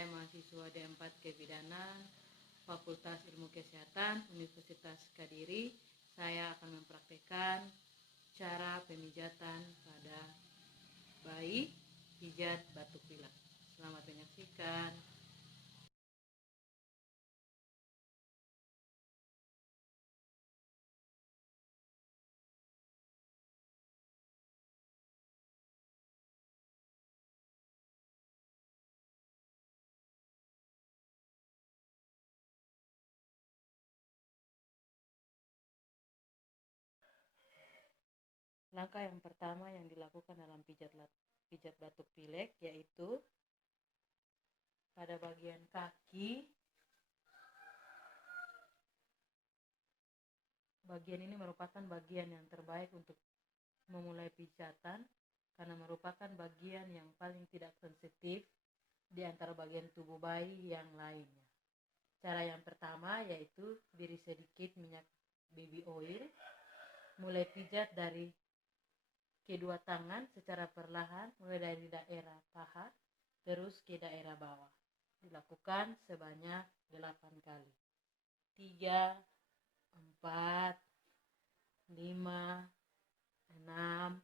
saya mahasiswa D4 Kebidanan, Fakultas Ilmu Kesehatan, Universitas Kediri. Saya akan mempraktekkan cara pemijatan pada bayi pijat batuk pilek. Selamat menyaksikan. Langkah yang pertama yang dilakukan dalam pijat batuk pilek yaitu pada bagian kaki. Bagian ini merupakan bagian yang terbaik untuk memulai pijatan karena merupakan bagian yang paling tidak sensitif di antara bagian tubuh bayi yang lainnya. Cara yang pertama yaitu beri sedikit minyak baby oil, mulai pijat dari kedua tangan secara perlahan, mulai dari daerah paha terus ke daerah bawah. Dilakukan sebanyak 8 kali. 3, 4, 5, 6,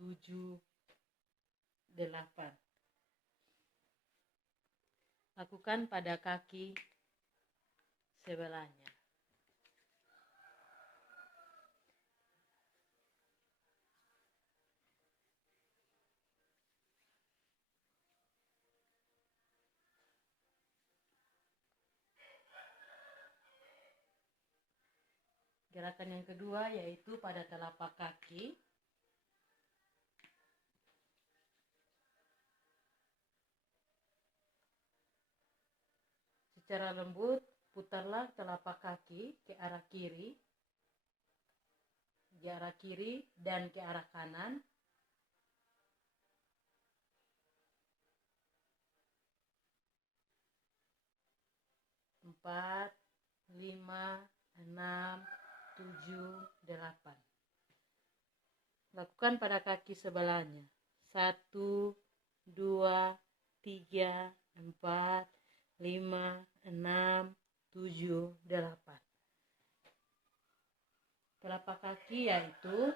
7, 8. Lakukan pada kaki sebelahnya. Gerakan yang kedua yaitu pada telapak kaki. Secara lembut, putarlah telapak kaki ke arah kiri, dan ke arah kanan. Empat, 5, 6, 7, 8. Lakukan pada kaki sebelahnya. 1, 2, 3, 4, 5, 6, 7, 8. Telapak kaki yaitu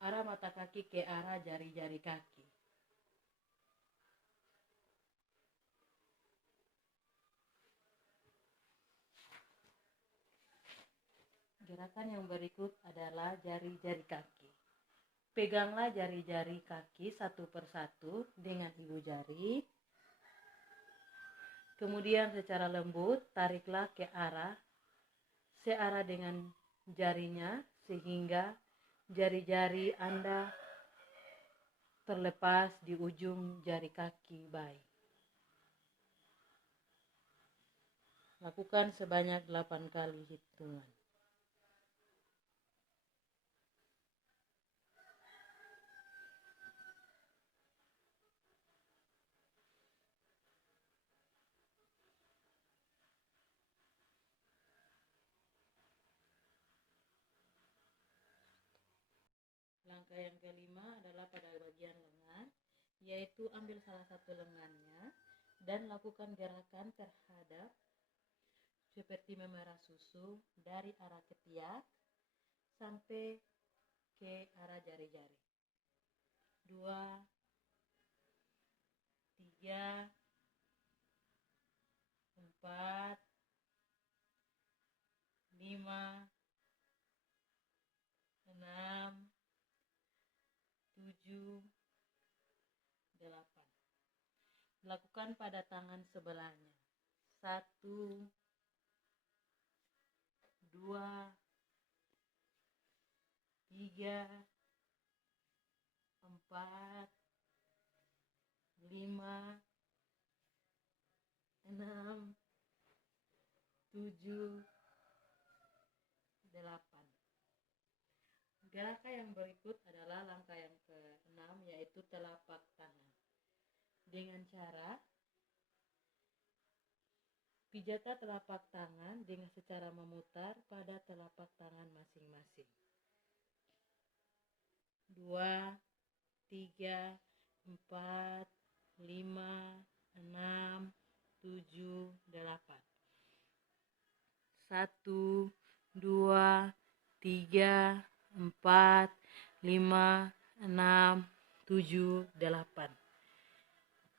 arah mata kaki ke arah jari-jari kaki. Gerakan yang berikut adalah jari-jari kaki. Peganglah jari-jari kaki satu persatu dengan ibu jari. Kemudian secara lembut tariklah ke arah searah dengan jarinya sehingga jari-jari Anda terlepas di ujung jari kaki bayi. Lakukan sebanyak 8 kali hitungan. Langkah yang kelima adalah pada bagian lengan, yaitu ambil salah satu lengannya dan lakukan gerakan terhadap seperti memerah susu dari arah ketiak sampai ke arah jari-jari. 2, 3, 4, 5, 6, 7, 8. Lakukan pada tangan sebelahnya. 1, 2, 3, 4, 5, 6, 7, 8. Gerakan yang berikut adalah langkah yang ke-6 yaitu telapak tangan. Dengan cara pijatlah telapak tangan dengan secara memutar pada telapak tangan masing-masing. 2, 3, 4, 5, 6, 7, 8. 1, 2, 3, 4, 5, 6, 7, 8.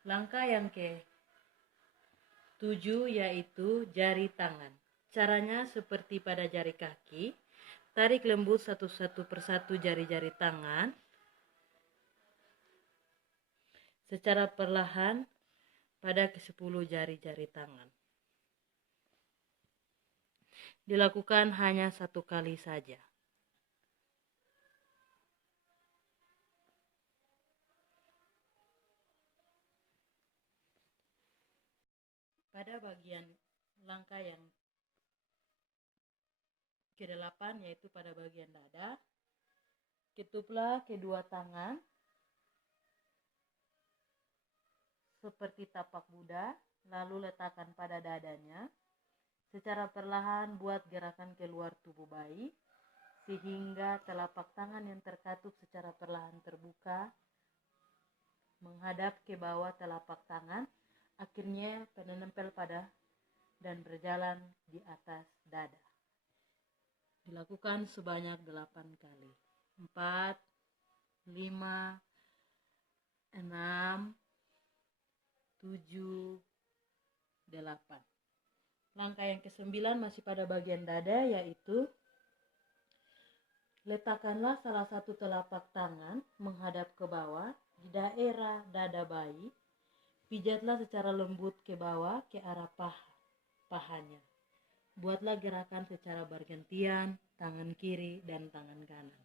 Langkah yang ke-7 yaitu jari tangan. Caranya seperti pada jari kaki. Tarik lembut satu persatu jari-jari tangan secara perlahan pada ke-10 jari-jari tangan. Dilakukan hanya 1 kali saja. Pada bagian langkah yang ke-8 yaitu pada bagian dada, ketuplah kedua tangan seperti tapak Buddha, lalu letakkan pada dadanya. Secara perlahan buat gerakan keluar tubuh bayi, sehingga telapak tangan yang terkatup secara perlahan terbuka, menghadap ke bawah telapak tangan, akhirnya menempel pada dan berjalan di atas dada. Dilakukan sebanyak 8 kali. 4, 5, 6, 7, 8. Langkah yang ke-9 masih pada bagian dada, yaitu letakkanlah salah satu telapak tangan menghadap ke bawah di daerah dada bayi. Pijatlah secara lembut ke bawah ke arah pahanya. Buatlah gerakan secara bergantian, tangan kiri dan tangan kanan.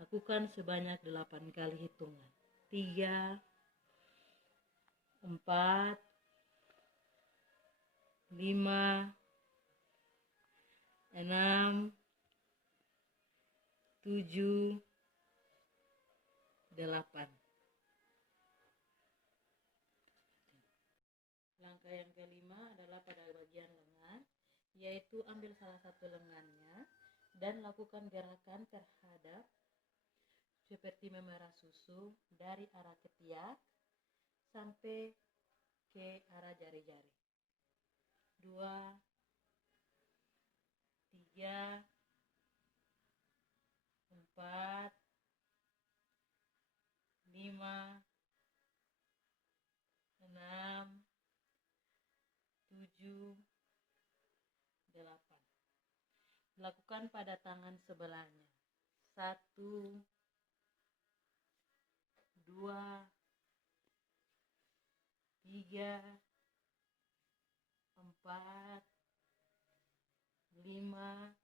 Lakukan sebanyak 8 kali hitungan. 3, 4, 5, 6, 7, 8. Langkah yang kelima adalah pada bagian lengan, yaitu ambil salah satu lengannya dan lakukan gerakan terhadap seperti memerah susu dari arah ketiak sampai ke arah jari-jari. 2, 3, 4, 5, 6, 7, 8. Lakukan pada tangan sebelahnya. 1, 2, 3, 4, 5,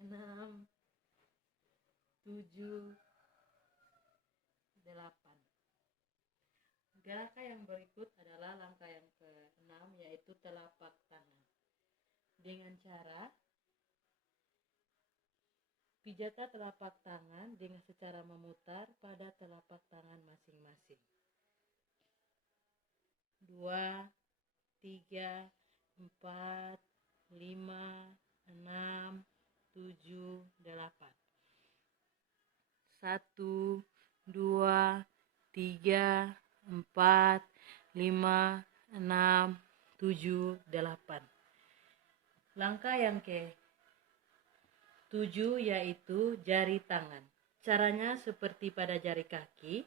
6, 7, 8. Gerakan yang berikut adalah langkah yang ke-6, yaitu telapak tangan. Dengan cara pijatlah telapak tangan dengan secara memutar pada telapak tangan masing-masing. 2, 3, 4, 5, 6, 7, 8. 1, 2, 3, 4, 5, 6, 7, 8. Langkah yang ke-7 yaitu jari tangan. Caranya seperti pada jari kaki.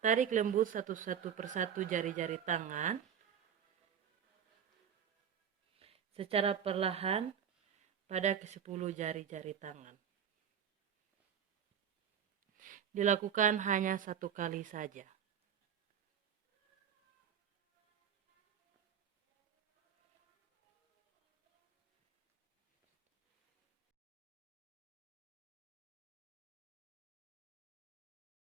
Tarik lembut satu persatu jari-jari tangan secara perlahan pada ke-10 jari-jari tangan. Dilakukan hanya 1 kali saja.